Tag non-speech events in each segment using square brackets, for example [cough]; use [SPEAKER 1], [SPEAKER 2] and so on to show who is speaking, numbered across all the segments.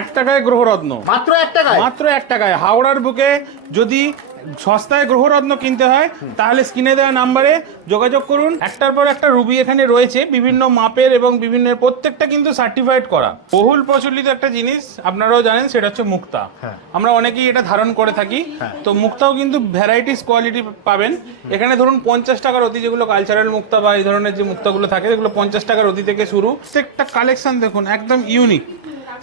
[SPEAKER 1] এক টাকায় গ্রহরত্ন।
[SPEAKER 2] মাত্র এক টাকায়?
[SPEAKER 1] মাত্র এক টাকায়। হাওড়ার বুকে যদি সস্তায় গ্রহরত্ন কিনতে হয় তাহলে স্ক্রিনে দেওয়া নাম্বারে যোগাযোগ করুন। একটার পর একটা রুবি এখানে রয়েছে। বিভিন্ন মাপের এবং বিভিন্ন প্রত্যেকটা কিন্তু সার্টিফাইড করা। বহুল প্রচলিত একটা জিনিস আপনারাও জানেন সেটা হচ্ছে মুক্তা।
[SPEAKER 2] হ্যাঁ।
[SPEAKER 1] আমরা অনেকেই এটা ধারণ করে থাকি। তো মুক্তাও কিন্তু ভ্যারাইটিস কোয়ালিটি পাবেন। এখানে ধরুন পঞ্চাশ টাকার অতি যেগুলো কালচারাল মুক্তা বা এই ধরনের যে মুক্তাগুলো থাকে সেগুলো পঞ্চাশ টাকার অতি থেকে শুরু। প্রত্যেকটা কালেকশন দেখুন একদম ইউনিক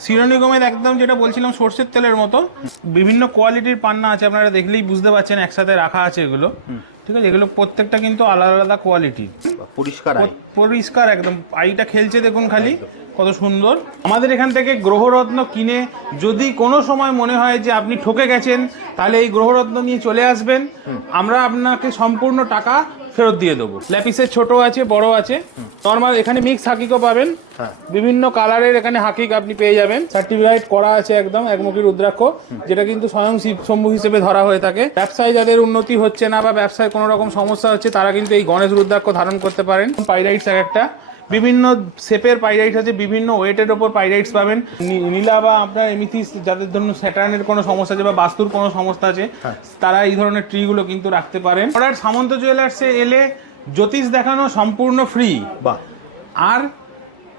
[SPEAKER 1] সিরোনিগমের একদম যেটা বলছিলাম সর্ষের তেলের মতো। বিভিন্ন কোয়ালিটির পান্না আছে আপনারা দেখলেই বুঝতে পারছেন একসাথে রাখা আছে এগুলো। ঠিক আছে? এগুলো প্রত্যেকটা কিন্তু আলাদা আলাদা কোয়ালিটি
[SPEAKER 2] পরিষ্কার
[SPEAKER 1] পরিষ্কার একদম। আইটা খেলছে দেখুন খালি কত সুন্দর। আমাদের এখান থেকে গ্রহরত্ন কিনে যদি কোনো সময় মনে হয় যে আপনি ঠকে গেছেন তাহলে এই গ্রহরত্ন নিয়ে চলে আসবেন। আমরা আপনাকে সম্পূর্ণ টাকা ফেরত দিয়ে দেবো। ল্যাপিসের ছোট আছে বড় আছে। নর্মাল এখানে মিক্স হাকিকও পাবেন।
[SPEAKER 2] হ্যাঁ।
[SPEAKER 1] বিভিন্ন কালারের এখানে হাকিক আপনি পেয়ে যাবেন। সার্টিফাইড করা আছে একদম একমুখী রুদ্রাক্ষ যেটা কিন্তু স্বয়ং শিব শম্ভু হিসেবে ধরা হয়ে থাকে। ব্যবসায় যাদের উন্নতি হচ্ছে না বা ব্যবসায় কোনো রকম সমস্যা হচ্ছে তারা কিন্তু এই গণেশ রুদ্রাক্ষ ধারণ করতে পারেন। পাইরাইটস এক একটা। বিভিন্ন শেপের পাইরাইটস আছে বিভিন্ন ওয়েটের ওপর পাইরাইটস পাবেন। নীলা বা আপনার এমিথিস যাদের ধরুন স্যাটার্নের কোনো সমস্যা আছে বা বাস্তুর কোনো সমস্যা আছে তারা এই ধরনের ট্রিগুলো কিন্তু রাখতে পারেন। অর্ডার সামন্ত জুয়েলার্সে এলে জ্যোতিষ দেখানো সম্পূর্ণ ফ্রি
[SPEAKER 2] বা
[SPEAKER 1] আর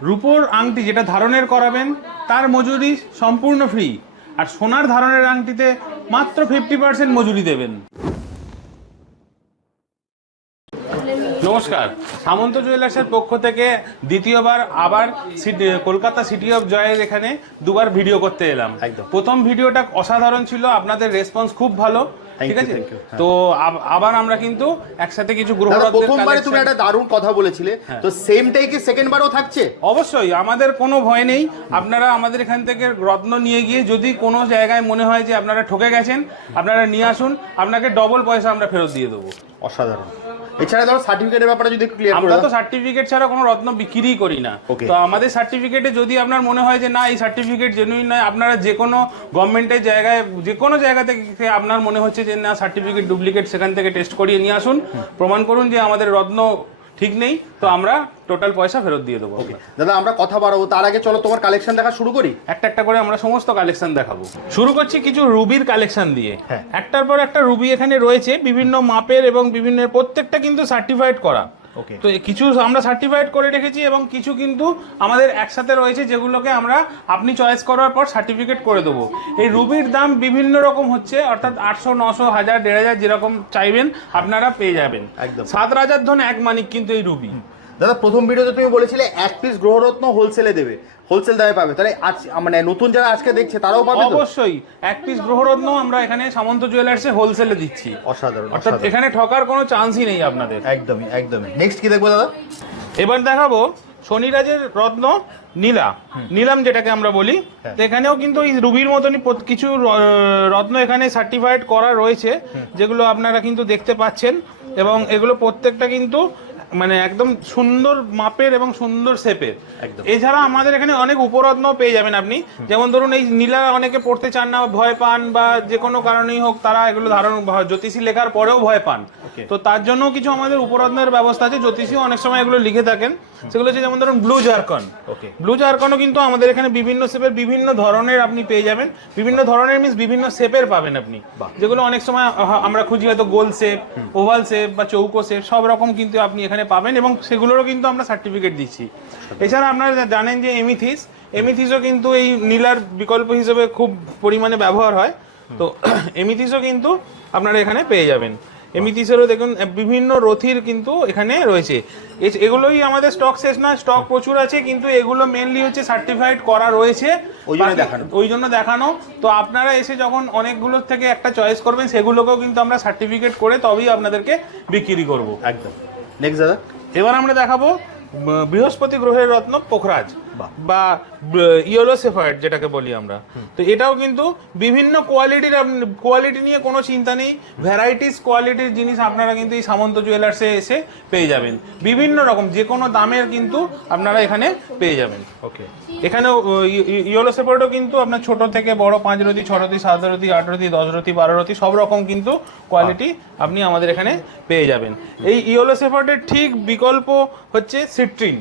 [SPEAKER 1] রূপোর আংটি যেটা ধারণের করাবেন তার মজুরি সম্পূর্ণ ফ্রি আর সোনার ধারণের আংটিতে মাত্র ফিফটি পার্সেন্ট মজুরি দেবেন। নমস্কার। সামন্ত জুয়েলার্সের পক্ষ থেকে দ্বিতীয়বার আবার কলকাতা সিটি অফ জয়ের এখানে দুবার ভিডিও করতে এলাম। প্রথম ভিডিওটা অসাধারণ ছিল আপনাদের রেসপন্স খুব ভালো ঠিক আছে?
[SPEAKER 2] হ্যাঁ।
[SPEAKER 1] তো আবার আমরা কিন্তু একসাথে কিছু গ্রহরত্নের
[SPEAKER 2] প্রথমবারে তুমি একটা দারুণ কথা বলেছিলে। তো সেমটাই কি সেকেন্ড বারও থাকছে?
[SPEAKER 1] অবশ্যই আমাদের কোনো ভয় নেই। আপনারা আমাদের এখান থেকে রত্ন নিয়ে গিয়ে যদি কোনো জায়গায় মনে হয় যে আপনারা ঠকে গেছেন আপনারা নিয়ে আসুন। আপনাকে ডবল পয়সা আমরা ফেরত দিয়ে দেবো।
[SPEAKER 2] অসাধারণ। এছাড়া ধরো সার্টিফিকেটের ব্যাপারে যদি ক্লিয়ার
[SPEAKER 1] আমরা তো সার্টিফিকেট ছাড়া কোনো রত্ন বিক্রিই করি না। তো আমাদের সার্টিফিকেটে যদি আপনার মনে হয় যে না এই সার্টিফিকেট জেনুইন নয় আপনারা যে কোনো গভর্নমেন্টের জায়গায় যে কোনো জায়গা থেকে আপনার মনে হচ্ছে যে না সার্টিফিকেট ডুপ্লিকেট সেখান থেকে টেস্ট করিয়ে নিয়ে আসুন। প্রমাণ করুন যে আমাদের রত্ন ঠিক নেই। তো আমরা টোটাল পয়সা ফেরত দিয়ে দেবো
[SPEAKER 2] দাদা আমরা কথা বাড়াবো। তার আগে চলো তোমার কালেকশন দেখা শুরু করি?
[SPEAKER 1] একটা একটা করে আমরা সমস্ত কালেকশন দেখাবো। শুরু করছি কিছু রুবির কালেকশন দিয়ে।
[SPEAKER 2] হ্যাঁ।
[SPEAKER 1] একটার পর একটা রুবি এখানে রয়েছে বিভিন্ন মাপের এবং বিভিন্ন প্রত্যেকটা কিন্তু সার্টিফাইড করা. তো কিছু আমরা সার্টিফাইড করে রেখেছি এবং কিছু কিন্তু আমাদের একসাথে রয়েছে যেগুলোকে আমরা আপনি চয়েস করার পর সার্টিফিকেট করে দেবো। এই রুবির দাম বিভিন্ন রকম হচ্ছে অর্থাৎ আটশো নশো হাজার দেড় হাজার যেরকম চাইবেন আপনারা পেয়ে যাবেন।
[SPEAKER 2] একদম।
[SPEAKER 1] সাত রাজার ধন এক মানিক কিন্তু এই রুবি।
[SPEAKER 2] দাদা প্রথম ভিডিওতে তুমি বলেছিলে এক পিস গ্রহরত্ন হোলসেলে দেবে। হোলসেল দামে পাবে। তাহলে আজ মানে নতুন যারা আজকে দেখছে তারাও পাবে
[SPEAKER 1] অবশ্যই। এক পিস গ্রহরত্ন আমরা এখানে সামন্ত জুয়েলার্সে হোলসেলে দিচ্ছি।
[SPEAKER 2] অসাধারণ
[SPEAKER 1] অর্থাৎ এখানে ঠকার কোনো চান্সই নেই আপনাদের।
[SPEAKER 2] একদমই একদমই। নেক্সট কি দেখব দাদা?
[SPEAKER 1] এবার দেখাবো শনিরাজের রত্ন নীলা। নীলাম যেটাকে আমরা বলি।
[SPEAKER 2] হ্যাঁ।
[SPEAKER 1] এখানেও কিন্তু এই রুবির মতনই কিছু রত্ন এখানে সার্টিফাইড করা রয়েছে যেগুলো আপনারা কিন্তু দেখতে পাচ্ছেন। এবং এগুলো প্রত্যেকটা কিন্তু মানে একদম সুন্দর মাপের এবং সুন্দর শেপের। এছাড়া আমাদের এখানে অনেক উপরত্ন পেয়ে যাবেন আপনি। যেমন ধরুন এই নীলা অনেকে পড়তে চান না ভয় পান বা যে কোনো কারণেই হোক তারা এগুলো ধারণ জ্যোতিষী লেখার পরেও ভয় পান। তো তার জন্য কিছু আমাদের উপরত্নের ব্যবস্থা আছে। জ্যোতিষী অনেক সময় এগুলো লিখে থাকেন। সেগুলো হচ্ছে যেমন ধরুন ব্লু জারকন. ব্লু জারকনও কিন্তু আমাদের এখানে বিভিন্ন শেপের বিভিন্ন ধরনের আপনি পেয়ে যাবেন। বিভিন্ন ধরনের মিন্স বিভিন্ন শেপের পাবেন আপনি। যেগুলো অনেক সময় আমরা খুঁজি হয়তো গোল শেপ ওভাল শেপ বা চৌকো শেপ সব রকম কিন্তু আপনি এখানে পাবেন এবং সেগুলোরও কিন্তু আমরা সার্টিফিকেট দিচ্ছি। এছাড়া আপনারা জানেন যে এমিথিস এমিথিসও কিন্তু এই নীলার বিকল্প হিসেবে খুব পরিমাণে ব্যবহার হয়। তো [clears throat] এমিথিসও কিন্তু আপনারা এখানে পেয়ে যাবেন। এমিথিসেরও দেখুন বিভিন্ন রথির কিন্তু এখানে রয়েছে। এগুলোই আমাদের স্টক শেষ না স্টক প্রচুর আছে কিন্তু এগুলো মেনলি হচ্ছে সার্টিফাইড করা রয়েছে।
[SPEAKER 2] ওই জন্য দেখানো।
[SPEAKER 1] ওই জন্য দেখানো। তো আপনারা এসে যখন অনেকগুলোর থেকে একটা চয়েস করবেন সেগুলোকেও কিন্তু আমরা সার্টিফিকেট করে তবেই আপনাদেরকে বিক্রি করব।
[SPEAKER 2] একদম। নেক্সট দাদা।
[SPEAKER 1] এবার আমরা দেখাবো বৃহস্পতি গ্রহের রত্ন পোখরাজ বা ইয়েলো সেফার্ড যেটাকে বলি আমরা। তো এটাও কিন্তু বিভিন্ন কোয়ালিটির কোয়ালিটি নিয়ে কোনো চিন্তা নেই। ভ্যারাইটিস কোয়ালিটির জিনিস আপনারা কিন্তু এই সামন্ত জুয়েলার্সে এসে পেয়ে যাবেন। বিভিন্ন রকম যে কোনো দামের কিন্তু আপনারা এখানে পেয়ে যাবেন।
[SPEAKER 2] ওকে
[SPEAKER 1] এখানেও ইয়েলো কিন্তু আপনার ছোট থেকে বড় পাঁচ রতি ছ রতি সাত রতি আট রতি দশ রতি বারো রতি সব রকম কিন্তু কোয়ালিটি আপনি আমাদের এখানে পেয়ে যাবেন। এই ইয়েলো সেপারেটের ঠিক বিকল্প হচ্ছে সিট্রিন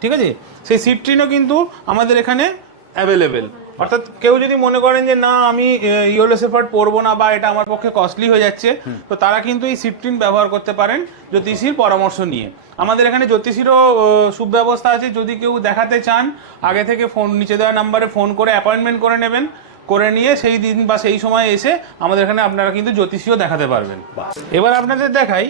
[SPEAKER 1] ঠিক আছে? সেই সিট্রিনও কিন্তু আমাদের এখানে অ্যাভেলেবেল অর্থাৎ কেউ যদি মনে করেন যে না আমি ইয়েলো সেফার্ড পরবো না বা এটা আমার পক্ষে কস্টলি হয়ে যাচ্ছে তো তারা কিন্তু এই সিফটিন ব্যবহার করতে পারেন জ্যোতিষীর পরামর্শ নিয়ে। আমাদের এখানে জ্যোতিষীরও সুব্যবস্থা আছে। যদি কেউ দেখাতে চান আগে থেকে ফোন নিচে দেওয়া নাম্বারে ফোন করে অ্যাপয়েন্টমেন্ট করে নেবেন করে নিয়ে সেই দিন বা সেই সময় এসে আমাদের এখানে আপনারা কিন্তু জ্যোতিষীও দেখাতে পারবেন। এবার আপনাদের দেখাই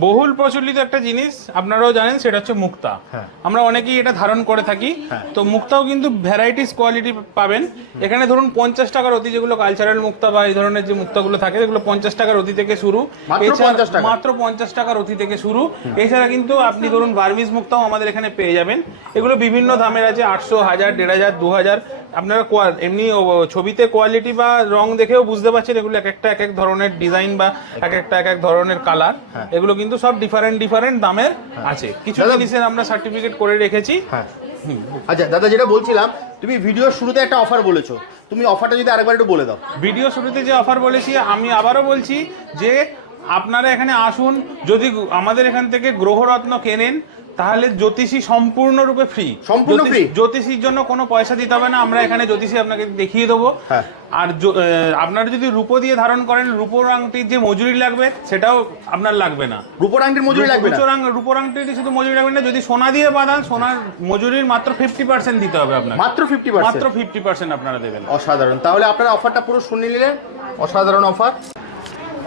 [SPEAKER 1] বহুল প্রচলিত একটা জিনিস আপনারাও জানেন সেটা হচ্ছে মুক্তা।
[SPEAKER 2] হ্যাঁ।
[SPEAKER 1] আমরা অনেকেই এটা ধারণ করে থাকি। তো মুক্তাও কিন্তু ভ্যারাইটিস কোয়ালিটি পাবেন। এখানে ধরুন পঞ্চাশ টাকার অতি যেগুলো কালচারাল মুক্তা বা এই ধরনের যে মুক্তাগুলো থাকে সেগুলো পঞ্চাশ টাকার অতি থেকে শুরু। এছাড়া- মাত্র পঞ্চাশ টাকার অতি থেকে শুরু। এছাড়া কিন্তু আপনি ধরুন বার্মিজ মুক্তাও আমাদের এখানে পেয়ে যাবেন। এগুলো বিভিন্ন দামের আছে আটশো হাজার দেড় হাজার দু হাজার। আপনারা এমনি ছবিতে কোয়ালিটি বা রং দেখেও বুঝতে পারছেন এগুলো এক একটা এক এক ধরনের ডিজাইন বা এক একটা এক এক ধরনের কালার এগুলো কিন্তু সব ডিফারেন্ট ডিফারেন্ট দামের আছে। কিছু জিনিসের আমরা সার্টিফিকেট করে রেখেছি।
[SPEAKER 2] হ্যাঁ। আচ্ছা দাদা যেটা বলছিলাম তুমি ভিডিওর শুরুতে একটা অফার বলেছ। তুমি অফারটা যদি আরেকবার একটু বলে দাও।
[SPEAKER 1] ভিডিও শুরুতে যে অফার বলেছি আমি আবারও বলছি যে আপনারা এখানে আসুন যদি আমাদের এখান থেকে গ্রহরত্ন কেনেন তাহলে জ্যোতিষী সম্পূর্ণরূপে ফ্রি
[SPEAKER 2] সম্পূর্ণ ফ্রি
[SPEAKER 1] জ্যোতিষীর জন্য কোনো পয়সা দিতে হবে না আমরা এখানে জ্যোতিষী আপনাকে দেখিয়ে দেবো।
[SPEAKER 2] হ্যাঁ।
[SPEAKER 1] আর আপনারা যদি রূপো দিয়ে ধারণ করেন রূপোর আংটির যে মজুরি লাগবে সেটাও আপনার লাগবে না।
[SPEAKER 2] রূপোর আংটির মজুরি লাগবে না?
[SPEAKER 1] রূপোর আং- রূপোর শুধু মজুরি লাগবে না যদি সোনা দিয়ে বাঁধান সোনার মজুরির মাত্র ফিফটি পার্সেন্ট দিতে হবে আপনার
[SPEAKER 2] মাত্র ফিফটি
[SPEAKER 1] মাত্র ফিফটি পার্সেন্ট আপনারা দেবেন।
[SPEAKER 2] অসাধারণ। তাহলে আপনারা অফারটা পুরো শুনে নিলেন অসাধারণ অফার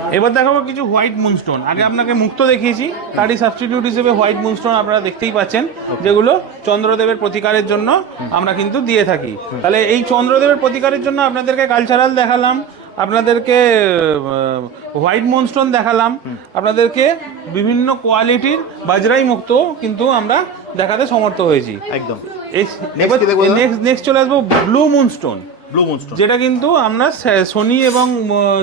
[SPEAKER 1] এবার দেখাবো কিছু হোয়াইট মুনস্টোন আগে আপনাকে মুক্ত দেখিয়েছি তারই সাবস্টিটিউট হিসেবে হোয়াইট মুনস্টোন আপনারা দেখতেই পাচ্ছেন যেগুলো চন্দ্রদেবের প্রতিকারের জন্য আমরা কিন্তু দিয়ে থাকি। তাহলে এই চন্দ্রদেবের প্রতিকারের জন্য আপনাদেরকে কালচারাল দেখালাম আপনাদেরকে হোয়াইট মুনস্টোন দেখালাম আপনাদেরকে বিভিন্ন কোয়ালিটির বাজরাই মুক্ত কিন্তু আমরা দেখাতে সমর্থ হয়েছি।
[SPEAKER 2] একদম।
[SPEAKER 1] নেক্সট চলে আসব ব্লু মুনস্টোন
[SPEAKER 2] ব্লু মুনস্টোন
[SPEAKER 1] যেটা কিন্তু আমরা শনি এবং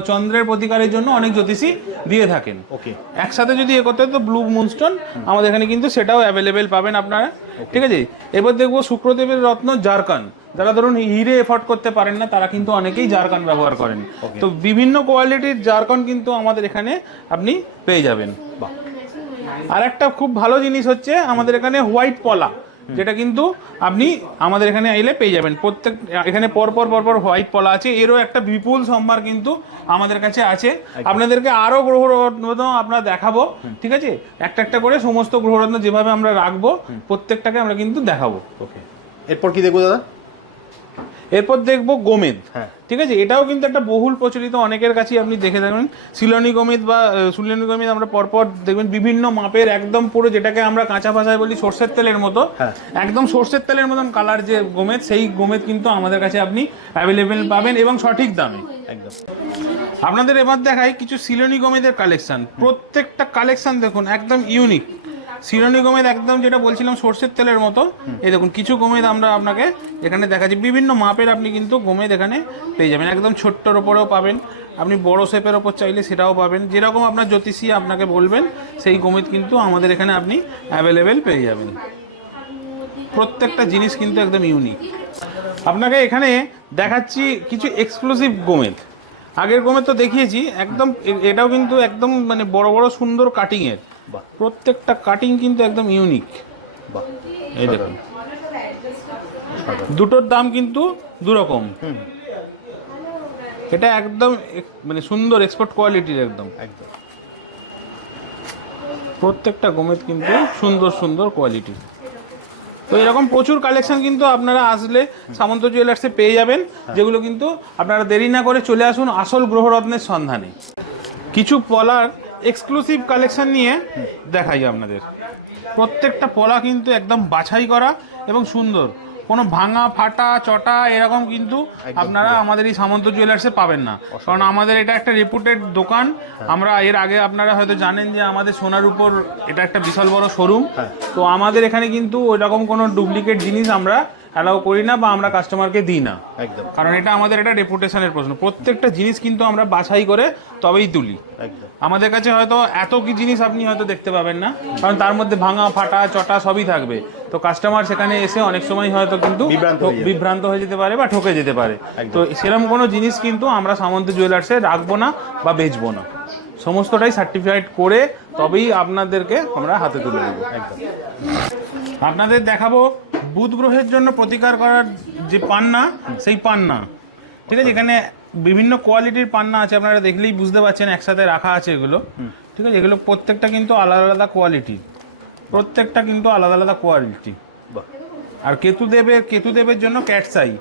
[SPEAKER 1] চন্দ্রের প্রতিকারের জন্য অনেক জ্যোতিষী দিয়ে থাকেন।
[SPEAKER 2] ওকে
[SPEAKER 1] একসাথে যদি এ করতে হয় তো ব্লু মুনস্টোন আমাদের এখানে কিন্তু সেটাও অ্যাভেলেবেল পাবেন আপনারা। ঠিক আছে? এবার দেখব শুক্রদেবের রত্ন জারকান যারা ধরুন হিরে এফোর্ড করতে পারেন না তারা কিন্তু অনেকেই জারকান ব্যবহার করেন। তো বিভিন্ন কোয়ালিটির জারকান কিন্তু আমাদের এখানে আপনি পেয়ে যাবেন। আর একটা খুব ভালো জিনিস হচ্ছে আমাদের এখানে হোয়াইট পলা। যেটা কিন্তু আপনি আমাদের এখানে এলে পেয়ে যাবেন। প্রত্যেক এখানে পরপর পরপর হোয়াইট পলা আছে। এরও একটা বিপুল সম্ভার কিন্তু আমাদের কাছে আছে। আপনাদেরকে আরও গ্রহরত্ন আপনারা দেখাবো ঠিক আছে? একটা একটা করে সমস্ত গ্রহরত্ন যেভাবে আমরা রাখব প্রত্যেকটাকে আমরা কিন্তু দেখাবো।
[SPEAKER 2] ওকে এরপর কি দেখব দাদা?
[SPEAKER 1] এরপর দেখব গোমেদ।
[SPEAKER 2] হ্যাঁ।
[SPEAKER 1] ঠিক আছে? এটাও কিন্তু একটা বহুল প্রচলিত অনেকের কাছেই আপনি দেখে থাকবেন। সিলনি গমিত বা সিলনি গমিত আমরা পরপর দেখবেন বিভিন্ন মাপের একদম পুরো যেটাকে আমরা কাঁচা ভাষায় বলি সর্ষের তেলের মতো।
[SPEAKER 2] হ্যাঁ।
[SPEAKER 1] একদম সর্ষের তেলের মতন কালার যে গোমেদ সেই গোমেদ কিন্তু আমাদের কাছে আপনি অ্যাভেলেবেল পাবেন এবং সঠিক দামে।
[SPEAKER 2] একদম।
[SPEAKER 1] আপনাদের এবার দেখাই কিছু সিলনি গমেদের কালেকশন প্রত্যেকটা কালেকশন দেখুন একদম ইউনিক সিলনি গমেদ একদম যেটা বলছিলাম, সর্ষের তেলের মতো। এই দেখুন, কিছু গমেদ আমরা আপনাকে এখানে দেখাচ্ছি। বিভিন্ন মাপের আপনি কিন্তু গমেদ এখানে পেয়ে যাবেন। একদম ছোট্টর ওপরেও পাবেন। আপনি বড় শেপের ওপর চাইলে সেটাও পাবেন। যেরকম আপনার জ্যোতিষী আপনাকে বলবেন, সেই গমেদ কিন্তু আমাদের এখানে আপনি অ্যাভেলেবেল পেয়ে যাবেন। প্রত্যেকটা জিনিস কিন্তু একদম ইউনিক আপনাকে এখানে দেখাচ্ছি কিছু এক্সক্লুসিভ গোমেদ আগের গোমেদ তো দেখিয়েছি, একদম এটাও কিন্তু একদম মানে বড় বড় সুন্দর কাটিং এর।
[SPEAKER 2] বাহ।
[SPEAKER 1] প্রত্যেকটা কাটিং কিন্তু একদম ইউনিক
[SPEAKER 2] বাহ
[SPEAKER 1] এই দেখুন। দুটোর দাম কিন্তু দুরকম। এটা একদম মানে সুন্দর এক্সপোর্ট কোয়ালিটির একদম।
[SPEAKER 2] একদম।
[SPEAKER 1] প্রত্যেকটা গোমেদ কিন্তু সুন্দর সুন্দর কোয়ালিটি তো এরকম প্রচুর কালেকশন কিন্তু আপনারা আসলে সামন্ত জুয়েলার্সে পেয়ে যাবেন যেগুলো কিন্তু আপনারা দেরি না করে চলে আসুন আসল গ্রহরত্নের সন্ধানে। কিছু পলার এক্সক্লুসিভ কালেকশন নিয়ে দেখাই আপনাদের। প্রত্যেকটা পলা কিন্তু একদম বাছাই করা এবং সুন্দর। কোনো ভাঙা ফাটা চটা এরকম কিন্তু আপনারা আমাদের এই সামন্ত জুয়েলার্সে পাবেন না। কারণ আমাদের এটা একটা রেপুটেড দোকান। আমরা এর আগে আপনারা হয়তো জানেন যে আমাদের সোনার উপর এটা একটা বিশাল বড় শোরুম তো আমাদের এখানে কিন্তু ওই রকম কোনো ডুপ্লিকেট জিনিস আমরা অ্যালাউ করি না বা আমরা কাস্টমারকে দিই না।
[SPEAKER 2] একদম।
[SPEAKER 1] কারণ এটা আমাদের একটা রেপুটেশনের প্রশ্ন। প্রত্যেকটা জিনিস কিন্তু আমরা বাছাই করে তবেই তুলি।
[SPEAKER 2] একদম।
[SPEAKER 1] আমাদের কাছে হয়তো এত কি জিনিস আপনি হয়তো দেখতে পাবেন না কারণ তার মধ্যে ভাঙা ফাটা চটা সবই থাকবে। তো কাস্টমার সেখানে এসে অনেক সময় হয়তো কিন্তু
[SPEAKER 2] বিভ্রান্ত হয়ে
[SPEAKER 1] বিভ্রান্ত হয়ে যেতে পারে বা ঠকে যেতে পারে। তো সেরকম কোনো জিনিস কিন্তু আমরা সামন্ত জুয়েলার্সে রাখব না বা বেচবো না। সমস্তটাই সার্টিফাইড করে তবেই আপনাদেরকে আমরা হাতে তুলে দেবো।
[SPEAKER 2] একদম।
[SPEAKER 1] আপনাদের দেখাবো বুধ গ্রহের জন্য প্রতিকার করার যে পান্না সেই পান্না। ঠিক আছে? এখানে বিভিন্ন কোয়ালিটির পান্না আছে আপনারা দেখলেই বুঝতে পারছেন একসাথে রাখা আছে এগুলো। ঠিক আছে? এগুলো প্রত্যেকটা কিন্তু আলাদা আলাদা কোয়ালিটি। প্রত্যেকটা কিন্তু আলাদা আলাদা কোয়ালিটি। আর কেতুদেবের কেতুদেবের জন্য ক্যাটসাই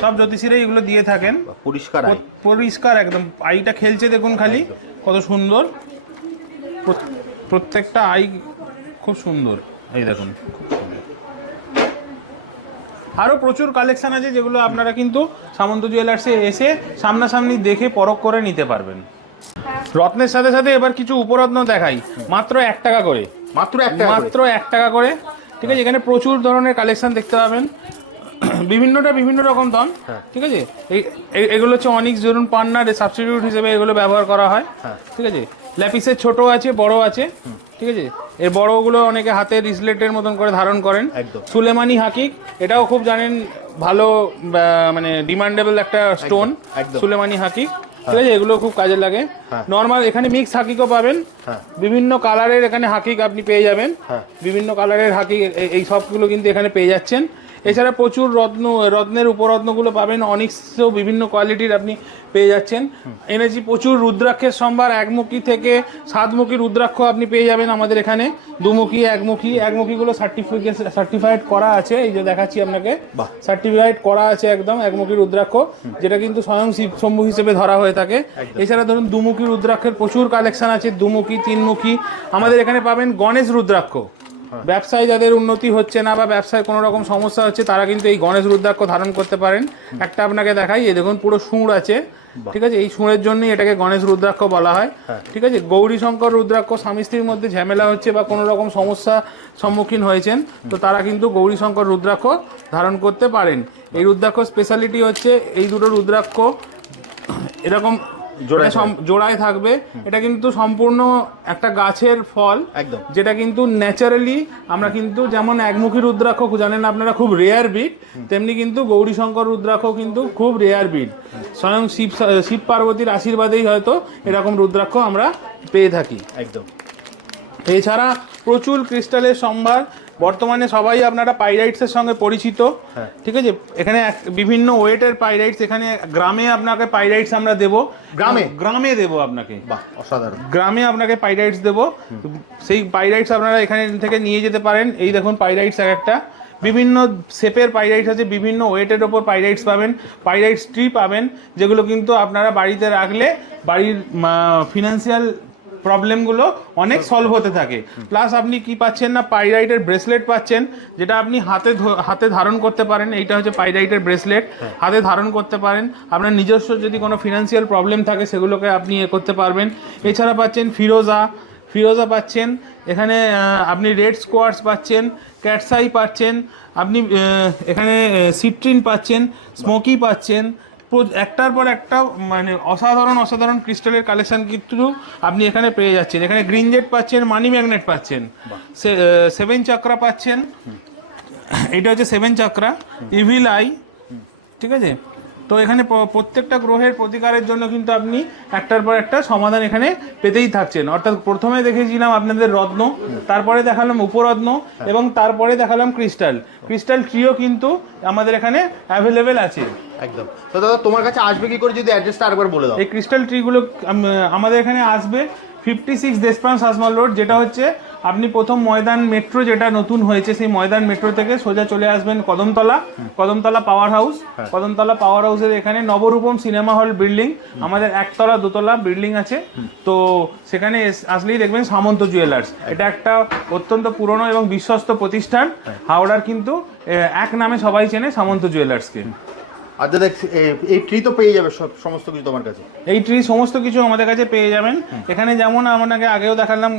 [SPEAKER 1] সব জ্যোতিষীরাই এগুলো দিয়ে থাকেন।
[SPEAKER 2] পরিষ্কার
[SPEAKER 1] পরিষ্কার একদম। আইটা খেলছে দেখুন খালি কত সুন্দর। প্রত্যেকটা আই খুব সুন্দর। এই দেখুন। আরও প্রচুর কালেকশান আছে যেগুলো আপনারা কিন্তু সামন্ত জুয়েলার্সে এসে সামনাসামনি দেখে পরখ করে নিতে পারবেন। রত্নের সাথে সাথে এবার কিছু উপরত্ন দেখাই। মাত্র এক টাকা করে।
[SPEAKER 2] মাত্র এক টাকা
[SPEAKER 1] মাত্র এক টাকা করে। ঠিক আছে এখানে প্রচুর ধরনের কালেকশন দেখতে পাবেন। [clears throat] বিভিন্নটা বিভিন্ন রকম দাম।
[SPEAKER 2] হ্যাঁ।
[SPEAKER 1] ঠিক আছে? এগুলো হচ্ছে অনেক ধরুন পান্নার সাবস্টিটিউট হিসেবে এগুলো ব্যবহার করা হয়।
[SPEAKER 2] হ্যাঁ।
[SPEAKER 1] ঠিক আছে? ল্যাপিসের ছোট আছে বড় আছে। ঠিক আছে? এর বড়গুলো অনেকে হাতে রিসলেটের মতন করে ধারণ করেন। সুলেমানি হাকিক এটাও খুব জানেন ভালো মানে ডিমান্ডেবল একটা স্টোন সুলেমানি হাকিক। ঠিক আছে এগুলো খুব কাজে লাগে।
[SPEAKER 2] হ্যাঁ।
[SPEAKER 1] নর্মাল এখানে মিক্স হাকিকও পাবেন।
[SPEAKER 2] হ্যাঁ।
[SPEAKER 1] বিভিন্ন কালারের এখানে হাকিক আপনি পেয়ে যাবেন।
[SPEAKER 2] হ্যাঁ।
[SPEAKER 1] বিভিন্ন কালারের হাকিক এই সবগুলো কিন্তু এখানে পেয়ে যাচ্ছেন। এছাড়া প্রচুর রত্ন রত্নের উপরত্নগুলো পাবেন। অনিক্সও বিভিন্ন কোয়ালিটির আপনি পেয়ে যাচ্ছেন। এনেছি প্রচুর রুদ্রাক্ষের সম্ভার একমুখী থেকে সাতমুখী রুদ্রাক্ষ আপনি পেয়ে যাবেন আমাদের এখানে। দুমুখী একমুখী একমুখীগুলো সার্টিফিকেট সার্টিফাইড করা আছে। এই যে দেখাচ্ছি আপনাকে। সার্টিফাইড করা আছে একদম একমুখী রুদ্রাক্ষ। যেটা কিন্তু স্বয়ং শিব শম্ভু হিসেবে ধরা হয়ে থাকে। এছাড়া ধরুন দুমুখী রুদ্রাক্ষের প্রচুর কালেকশন আছে। দুমুখী তিনমুখী। আমাদের এখানে পাবেন গণেশ রুদ্রাক্ষ। ব্যবসায় যাদের উন্নতি হচ্ছে না বা ব্যবসায় কোনো রকম সমস্যা হচ্ছে তারা কিন্তু এই গণেশ রুদ্রাক্ষ ধারণ করতে পারেন। একটা আপনাকে দেখাই এই দেখুন পুরো সুঁড় আছে ঠিক আছে? এই সুঁড়ের জন্যই এটাকে গণেশ রুদ্রাক্ষ বলা হয় ঠিক আছে? গৌরী শঙ্কর রুদ্রাক্ষ স্বামী স্ত্রীর মধ্যে ঝামেলা হচ্ছে বা কোনো রকম সমস্যা সম্মুখীন হয়েছেন তো তারা কিন্তু গৌরী শঙ্কর রুদ্রাক্ষ ধারণ করতে পারেন। এই রুদ্রাক্ষ স্পেশালিটি হচ্ছে এই দুটো রুদ্রাক্ষ এরকম
[SPEAKER 2] জোড়ায়
[SPEAKER 1] থাকবে। এটা কিন্তু সম্পূর্ণ একটা গাছের ফল।
[SPEAKER 2] একদম।
[SPEAKER 1] যেটা কিন্তু ন্যাচারালি আমরা কিন্তু যেমন একমুখী রুদ্রাক্ষ জানেন আপনারা খুব রেয়ার বিট তেমনি কিন্তু গৌরীশঙ্কর রুদ্রাক্ষ কিন্তু খুব রেয়ার বিট স্বয়ং শিব শিব পার্বতীর আশীর্বাদেই হয়তো এরকম রুদ্রাক্ষ আমরা পেয়ে থাকি।
[SPEAKER 2] একদম।
[SPEAKER 1] এছাড়া প্রচুর ক্রিস্টালের সম্ভার বর্তমানে সবাই আপনারা পাইরাইটসের সঙ্গে পরিচিত
[SPEAKER 2] হ্যাঁ।
[SPEAKER 1] ঠিক আছে? এখানে এক- বিভিন্ন ওয়েটের পাইরাইটস এখানে গ্রামে আপনাকে পাইরাইটস আমরা দেব।
[SPEAKER 2] গ্রামে?
[SPEAKER 1] গ্রামে দেব আপনাকে।
[SPEAKER 2] বাহ অসাধারণ।
[SPEAKER 1] গ্রামে আপনাকে পাইরাইটস দেব। সেই পাইরাইটস আপনারা এখানে থেকে নিয়ে যেতে পারেন। এই দেখুন পাইরাইটস এক একটা। বিভিন্ন শেপের পাইরাইটস আছে বিভিন্ন ওয়েটের ওপর পাইরাইটস পাবেন। পাইরাইটস ট্রি পাবেন যেগুলো কিন্তু আপনারা বাড়িতে রাখলে বাড়ির ফিনান্সিয়াল প্রবলেমগুলো অনেক সলভ হতে থাকে। প্লাস আপনি কি পাচ্ছেন না? পাইরাইটের ব্রেসলেট পাচ্ছেন যেটা আপনি হাতে হাতে ধারণ করতে পারেন। এইটা হচ্ছে পাইরাইটের ব্রেসলেট হাতে ধারণ করতে পারেন। আপনার নিজস্ব যদি কোনো ফিনান্সিয়াল প্রবলেম থাকে সেগুলোকে আপনি এ করতে পারবেন। এছাড়া পাচ্ছেন ফিরোজা ফিরোজা পাচ্ছেন। এখানে আপনি রেড স্কোয়ার্স পাচ্ছেন। ক্যাটসাই পাচ্ছেন। আপনি এখানে সিট্রিন পাচ্ছেন। স্মোকি পাচ্ছেন। একটার পর একটা মানে অসাধারণ অসাধারণ ক্রিস্টালের কালেকশন কিন্তু আপনি এখানে পেয়ে যাচ্ছেন। এখানে গ্রিন জেট পাচ্ছেন মানি ম্যাগনেট পাচ্ছেন। সেভেন চাকরা পাচ্ছেন। এটা হচ্ছে সেভেন চাকরা ইভিল আই ঠিক আছে? তো এখানে প্রত্যেকটা গ্রহের প্রতিকারের জন্য কিন্তু আপনি একটার পর একটা সমাধান এখানে পেতেই থাকছেন। অর্থাৎ প্রথমে দেখেছিলাম আপনাদের রত্ন তারপরে দেখালাম উপরত্ন এবং তারপরে দেখালাম ক্রিস্টাল। ক্রিস্টাল ট্রিও কিন্তু আমাদের এখানে অ্যাভেলেবেল আছে।
[SPEAKER 2] একদম। তো দাদা তোমার কাছে আসবে কি করে? যদি অ্যাড্রেসটা আরেকবার বলে দাও।
[SPEAKER 1] এই ক্রিস্টাল ট্রিগুলো আমাদের এখানে আসবে। Fifty six Deshpran Sasmal road যেটা হচ্ছে আপনি প্রথম ময়দান মেট্রো যেটা নতুন হয়েছে সেই ময়দান মেট্রো থেকে সোজা চলে আসবেন Kadamtala Kadamtala power house Kadamtala power হাউসের এখানে নবরূপম সিনেমা হল বিল্ডিং আমাদের একতলা দোতলা বিল্ডিং আছে। তো সেখানে আসলেই দেখবেন সামন্ত জুয়েলার্স এটা একটা অত্যন্ত পুরনো এবং বিশ্বস্ত প্রতিষ্ঠান। হাওড়ার কিন্তু এক নামে সবাই চেনে সামন্ত জুয়েলার্সকে
[SPEAKER 2] আর দাদা এই ট্রি তো পেয়ে যাবে সব সমস্ত কিছু তোমার কাছে?
[SPEAKER 1] এই ট্রি সমস্ত কিছু আমাদের কাছে পেয়ে যাবেন। এখানে যেমন আপনাকে আগেও দেখালাম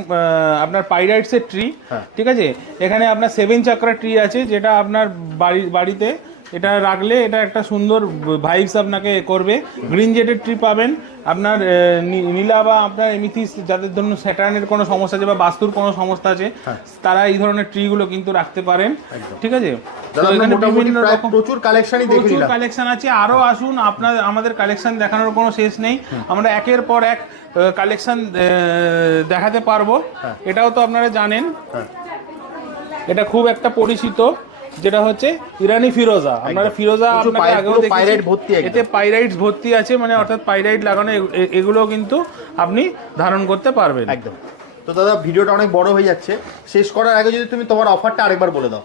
[SPEAKER 1] আপনার পাইরাইটসের ট্রি
[SPEAKER 2] হ্যাঁ।
[SPEAKER 1] ঠিক আছে? এখানে আপনার সেভেন চাকরা ট্রি আছে যেটা আপনার বাড়ি বাড়িতে এটা রাখলে এটা একটা সুন্দর ভাইবস আপনাকে করবে। গ্রিন জেটের ট্রি পাবেন। আপনার নীলা বা আপনার এমিথিস যাদের ধরুন স্যাটার্নের কোনো সমস্যা আছে বা বাস্তুর কোনো সমস্যা আছে
[SPEAKER 2] হ্যাঁ।
[SPEAKER 1] তারা এই ধরনের ট্রিগুলো কিন্তু রাখতে পারেন। ঠিক আছে?
[SPEAKER 2] প্রচুর কালেকশনই
[SPEAKER 1] প্রচুর কালেকশন আছে। আরও আসুন আপনার আমাদের কালেকশন দেখানোর কোনো শেষ নেই। আমরা একের পর এক কালেকশন দেখাতে পারব। এটাও তো আপনারা জানেন।
[SPEAKER 2] হ্যাঁ।
[SPEAKER 1] এটা খুব একটা পরিচিত। যেটা হচ্ছে ইরানি ফিরোজা। আপনারা ফিরোজা আপনাকে আগেও দেখেছি।
[SPEAKER 2] পাইরাইট ভর্তি একদম।
[SPEAKER 1] এতে পাইরাইটস ভর্তি আছে মানে অর্থাৎ পাইরাইট লাগানো এগুলো কিন্তু আপনি ধারণ করতে পারবেন।
[SPEAKER 2] একদম। তো দাদা ভিডিওটা অনেক বড় হয়ে যাচ্ছে। শেষ করার আগে যদি তুমি তোমার অফারটা আরেকবার বলে দাও।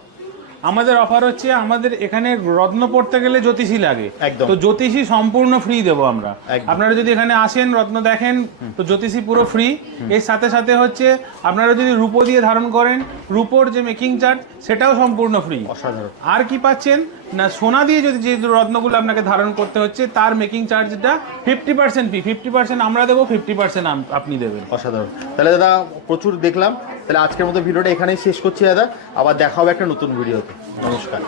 [SPEAKER 1] আমাদের অফার হচ্ছে আমাদের এখানে রত্ন পড়তে গেলে জ্যোতিষী লাগে।
[SPEAKER 2] একদম।
[SPEAKER 1] তো জ্যোতিষী সম্পূর্ণ ফ্রি দেবো আমরা। আপনারা যদি এখানে আসেন রত্ন দেখেন তো জ্যোতিষী পুরো ফ্রি এর সাথে সাথে হচ্ছে আপনারা যদি রূপো দিয়ে ধারণ করেন রূপোর যে মেকিং চার্জ সেটাও সম্পূর্ণ ফ্রি
[SPEAKER 2] অসাধারণ।
[SPEAKER 1] আর কি পাচ্ছেন? না সোনা দিয়ে যদি যে রত্নগুলো আপনাকে ধারণ করতে হচ্ছে তার মেকিং চার্জটা fifty percent fee fifty percent আমরা দেবো ফিফটি পার্সেন্ট আপনি দেবেন।
[SPEAKER 2] অসাধারণ। তাহলে দাদা প্রচুর দেখলাম। তাহলে আজকের মতো ভিডিওটা এখানেই শেষ করছি, দাদা। আবার দেখা হবে একটা নতুন ভিডিওতে। নমস্কার।